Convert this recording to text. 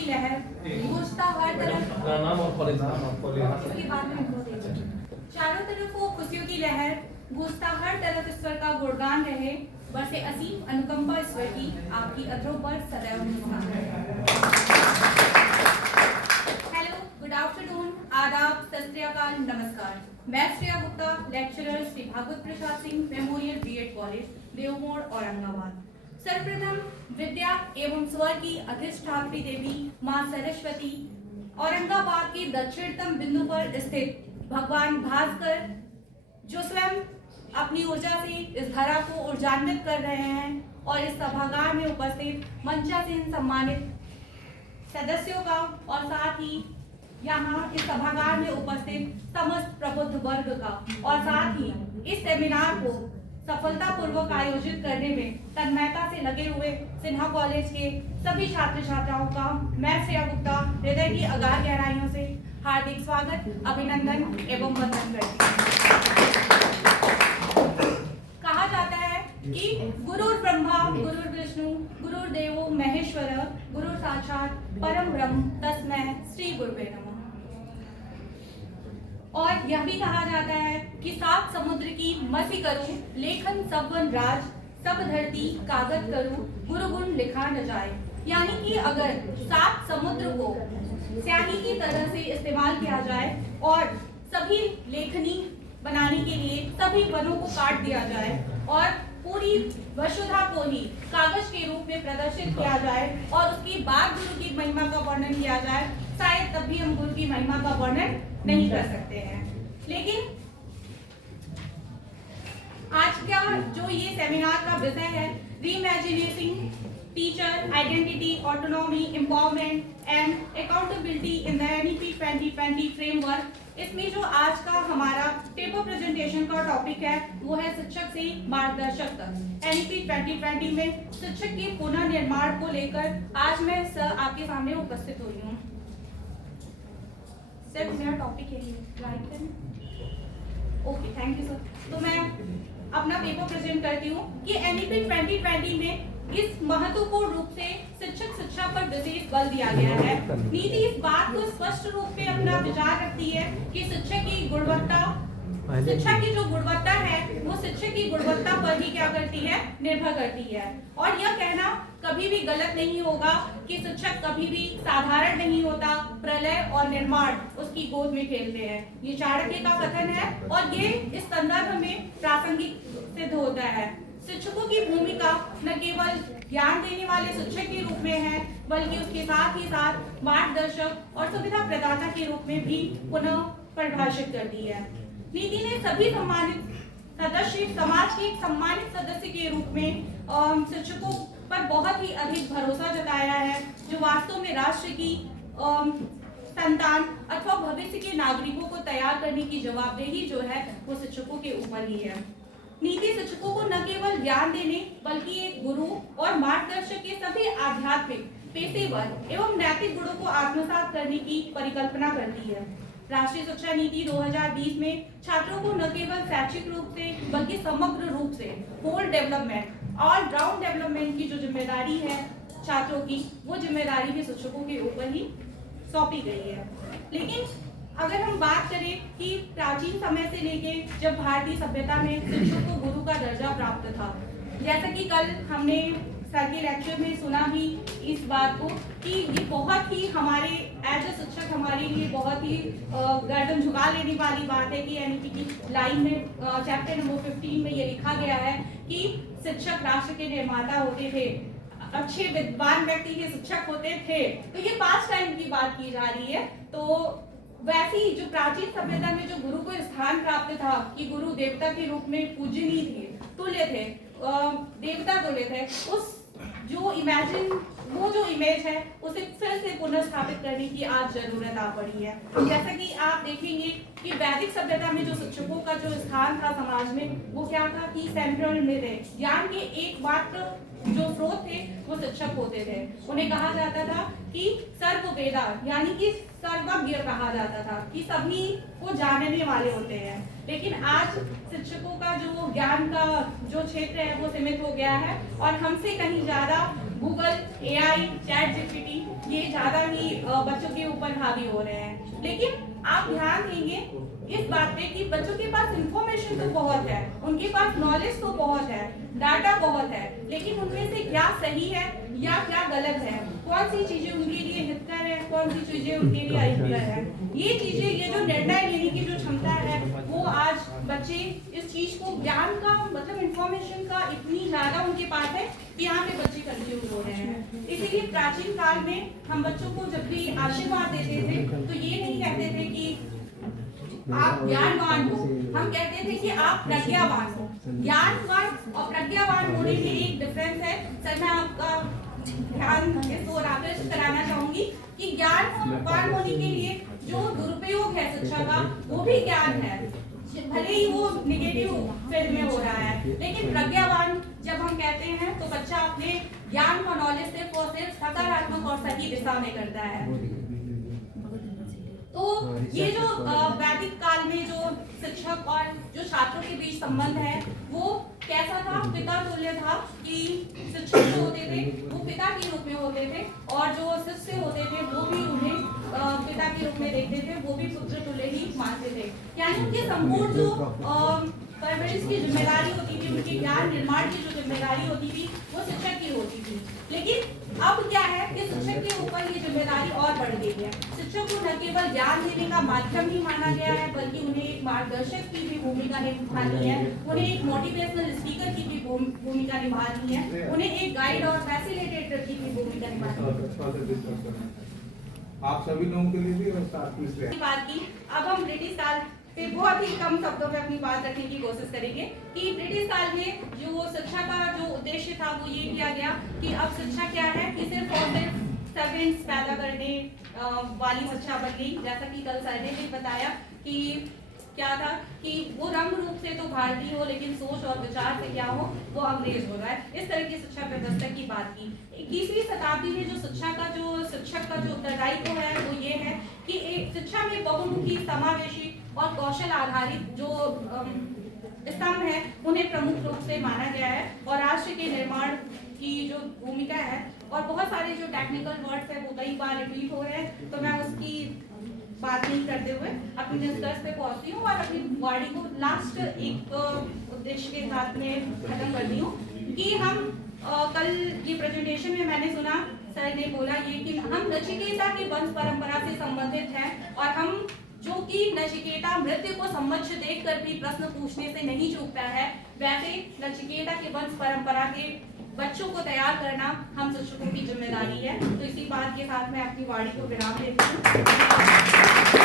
की लहर गूंजता हर तरफ। नाम और कॉलेज उसके बाद में चारों तरफ वो खुशियों की लहर गूंजता हर तरफ ईश्वर का गुणगान रहे। बरसे असीम अनुकंपा ईश्वर की आपकी अधरों पर सदैव मुस्कान। हेलो, गुड आफ्टरनून, आदाब, सत श्री अकाल, नमस्कार। मैं Shreya Gupta, lecturer Shri Bhagwat Prasad Singh memorial B Ed college, Devmod, Aurangabad. सर्वप्रथम विद्या एवं स्वर की अधिष्ठात्री देवी मां सरस्वती, औरंगाबाद के दक्षिणतम बिंदु पर स्थित भगवान भास्कर, जो स्वयं अपनी ऊर्जा से इस धरा को ऊर्जान्वित कर रहे हैं, और इस सभागार में उपस्थित मंचासीन सम्मानित सदस्यों का और साथ ही यहाँ इस सभागार में उपस्थित समस्त प्रबुद्ध वर्ग का, और साथ ही इस सेमिनार को सफलतापूर्वक आयोजित करने में तन्मयता से लगे हुए सिन्हा कॉलेज के सभी छात्र छात्राओं का मैं श्रेया गुप्ता हृदय की अगाध गहराइयों से हार्दिक स्वागत, अभिनंदन एवं वंदन करती हूँ। कहा जाता है कि गुरुर् ब्रह्मा गुरुर् विष्णु गुरुर्देवो महेश्वर गुरुर् साक्षात परम ब्रह्म तस्मै श्री गुरुवे नमः। और यह भी कहा जाता है कि सात समुद्र की मसी करूं लेखन सब वन राज, सब धरती कागज करूं गुरु गुण लिखा न जाए। यानी कि अगर सात समुद्र को स्याही की तरह से इस्तेमाल किया जाए और सभी लेखनी बनाने के लिए सभी वनों को काट दिया जाए और पूरी वसुधा को ही कागज के रूप में प्रदर्शित किया जाए और उसके बाद गुरु की महिमा का वर्णन किया जाए, शायद तब भी हम गुरु की महिमा का वर्णन नहीं कर सकते हैं। लेकिन आज का जो ये सेमिनार का विषय है, reimagining teacher identity, autonomy, empowerment and accountability in the NEP 2020 framework, इसमें जो आज का हमारा पेपर प्रेजेंटेशन का टॉपिक है वो है शिक्षक से मार्गदर्शक तक। एनईपी 2020 में शिक्षक के पुनर्निर्माण को लेकर आज मैं आपके सामने उपस्थित हुई हूँ। सर, मेरा टॉपिक यही है। Okay, thank you sir. तो मैं अपना पेपर प्रेजेंट करती हूँ कि एनईपी 2020 में इस महत्वपूर्ण रूप से शिक्षक शिक्षा पर विशेष बल दिया गया है। नीति इस बात को स्पष्ट रूप में अपना विचार रखती है कि शिक्षा की गुणवत्ता, शिक्षा की जो गुणवत्ता है वो शिक्षक की गुणवत्ता पर ही क्या करती है, निर्भर करती है। और यह कहना कभी भी गलत नहीं होगा कि शिक्षक कभी भी साधारण नहीं होता, प्रलय और निर्माण उसकी गोद में खेलते हैं। ये चाणक्य का कथन है और ये इस संदर्भ में प्रासंगिक सिद्ध होता है। शिक्षकों की भूमिका न केवल ज्ञान देने वाले शिक्षक के रूप में है, बल्कि उसके साथ ही साथ मार्गदर्शक और सुविधा प्रदाता के रूप में भी पुनः परिभाषित करती है। नीति ने सभी सम्मानित सदस्य, समाज के एक सम्मानित सदस्य के रूप में शिक्षकों पर बहुत ही अधिक भरोसा जताया है, जो वास्तव में राष्ट्र की संतान अथवा भविष्य के नागरिकों को तैयार करने की जवाबदेही जो है वो शिक्षकों के ऊपर ही है। नीति शिक्षकों को न केवल ज्ञान देने बल्कि एक गुरु और मार्गदर्शक के सभी आध्यात्मिक, पेशेवर एवं नैतिक गुणों को आत्मसात करने की परिकल्पना करती है। राष्ट्रीय शिक्षा नीति 2020 में छात्रों को न केवल शैक्षिक रूप से बल्कि समग्र रूप से होल डेवलपमेंट और ग्राउंड डेवलपमेंट की जो जिम्मेदारी है छात्रों की, वो जिम्मेदारी भी शिक्षकों के ऊपर ही सौंपी गई है। लेकिन अगर हम बात करें कि प्राचीन समय से लेके जब भारतीय सभ्यता में शिक्षक को गुरु का दर्जा प्राप्त था, जैसा कि कल हमने सर के लेक्चर में सुना भी इस बात को कि ये बहुत ही हमारे एज ए शिक्षक हमारे लिए बहुत ही गर्दन झुका लेने वाली बात है कि एनईपी की लाइन में चैप्टर नंबर 15 में ये लिखा गया है कि शिक्षक राष्ट्र के निर्माता होते थे, अच्छे विद्वान व्यक्ति के शिक्षक होते थे। तो ये पास्ट टाइम की बात की जा रही है। तो वैसी जो प्राचीन सभ्यता में जो गुरु को स्थान प्राप्त था कि गुरु देवता के रूप में पूजनीय थे, तुल्य थे, देवता तुल्य थे, उस जो इमेज है उसे फिर से पुनर्स्थापित करने की आज जरूरत आ पड़ी है। जैसा कि आप देखेंगे कि वैदिक सभ्यता में जो शिक्षकों का जो स्थान था समाज में, वो क्या था कि सेंट्रल में थे, ज्ञान के एकमात्र जो स्रोत थे वो शिक्षक होते थे। उन्हें कहा जाता था कि सर्ववेदा, यानी कि सर्वज्ञ कहा जाता था कि सभी को जानने वाले होते हैं। लेकिन आज शिक्षकों का जो ज्ञान का जो क्षेत्र है वो सीमित हो गया है और हमसे कहीं ज्यादा गूगल, एआई, चैट जीपीटी ये ज्यादा ही बच्चों के ऊपर हावी हो रहे हैं। लेकिन आप ध्यान देंगे इस बात पे कि बच्चों के पास इंफॉर्मेशन तो बहुत है, उनके पास नॉलेज तो बहुत है, डाटा बहुत है, लेकिन उनमें से क्या सही है या क्या गलत है, कौन सी चीजें उनके लिए हितकर है, कौन सी चीजें उनके लिए अहितकर है, ये चीजें, ये जो निर्णय लेने की जो क्षमता है वो आज बच्चे इस चीज को, ज्ञान का मतलब इंफॉर्मेशन का इतनी ज्यादा उनके पास है कि यहाँ पे बच्चे कंफ्यूज हो रहे हैं। इसीलिए प्राचीन काल में हम बच्चों को जब भी आशीर्वाद देते थे तो ये नहीं कहते थे कि आप ज्ञानवान हो, हम कहते थे कि आप प्रज्ञावान हो। ज्ञानवान और प्रज्ञावान होने में एक डिफरेंस है। सर मैं आपका ध्यान इस ओर आकर्षित कराना चाहूंगी कि ज्ञानवान होने के लिए जो दुरुपयोग है शिक्षा का वो भी ज्ञान है, भले ही वो निगेटिव फील्ड में हो रहा है, लेकिन प्रज्ञावान जब हम कहते हैं तो बच्चा अपने ज्ञान का नॉलेज सिर्फ और सिर्फ सकारात्मक और सही दिशा में करता है। तो ये जो वैदिक काल में जो शिक्षक और जो छात्रों के बीच संबंध है वो कैसा था, पिता तुल्य था कि शिक्षक जो होते थे वो पिता के रूप में होते थे और जो शिष्य होते थे वो भी उन्हें पिता के रूप में देखते थे, वो भी पुत्र तुल्य ही मानते थे। यानी उनके संपूर्ण जो परवरिश की जिम्मेदारी होती थी, उनके ज्ञान निर्माण की जो जिम्मेदारी होती थी वो शिक्षक की होती थी। लेकिन अब क्या है कि शिक्षक के ऊपर ये जिम्मेदारी और बढ़ गई है। शिक्षक को न केवल ज्ञान देने का माध्यम ही माना गया है बल्कि उन्हें एक मार्गदर्शक की भी भूमिका निभानी है, उन्हें एक मोटिवेशनल स्पीकर की भी भूमिका निभानी है, उन्हें एक गाइड और फैसिलिटेटर की भी भूमिका निभानी है। आप सभी लोगों के लिए भी और बात की। अब हम ब्रिटिश काल पे बहुत ही कम शब्दों में अपनी बात रखने की कोशिश करेंगे कि ब्रिटिश काल में जो शिक्षा का जो उद्देश्य था वो ये किया गया कि अब शिक्षा क्या है कि सिर्फ और सिर्फ सर्वेंट्स पैदा करने वाली शिक्षा बन गई। जैसा कि कल सर ने भी बताया कि क्या था कि वो रंग रूप से तो भारतीय हो लेकिन सोच और विचार से क्या हो वो अंग्रेज हो रहा है। इस तरह की शिक्षा व्यवस्था की बात की। 21वीं शताब्दी में जो शिक्षा का जो शिक्षक का जो उत्तरदायित्व है वो ये है कि एक शिक्षा में बहुमुखी, समावेशी और कौशल आधारित जो स्तंभ है उन्हें प्रमुख रूप से माना गया है और राष्ट्र के निर्माण की जो भूमिका है, और बहुत सारे जो टेक्निकल वर्ड्स है वो कई बार रिपीट हो रहे हैं तो मैं उसकी बात नहीं करते हुए अपने निष्कर्ष पे पहुंचती हूँ और अपनी वाणी को लास्ट एक उद्देश्य के साथ में खत्म करती हूँ कि हम कल की प्रेजेंटेशन में मैंने सुना सर ने बोला ये कि हम नचिकेता की वंश परंपरा से संबंधित हैं और हम जो कि नचिकेता मृत्यु को समक्ष देखकर भी प्रश्न पूछने से नहीं चूकता है, वैसे नचिकेता के वंश परंपरा के बच्चों को तैयार करना हम शिक्षकों की जिम्मेदारी है। तो इसी बात के साथ मैं अपनी वाणी को विराम देती हूँ।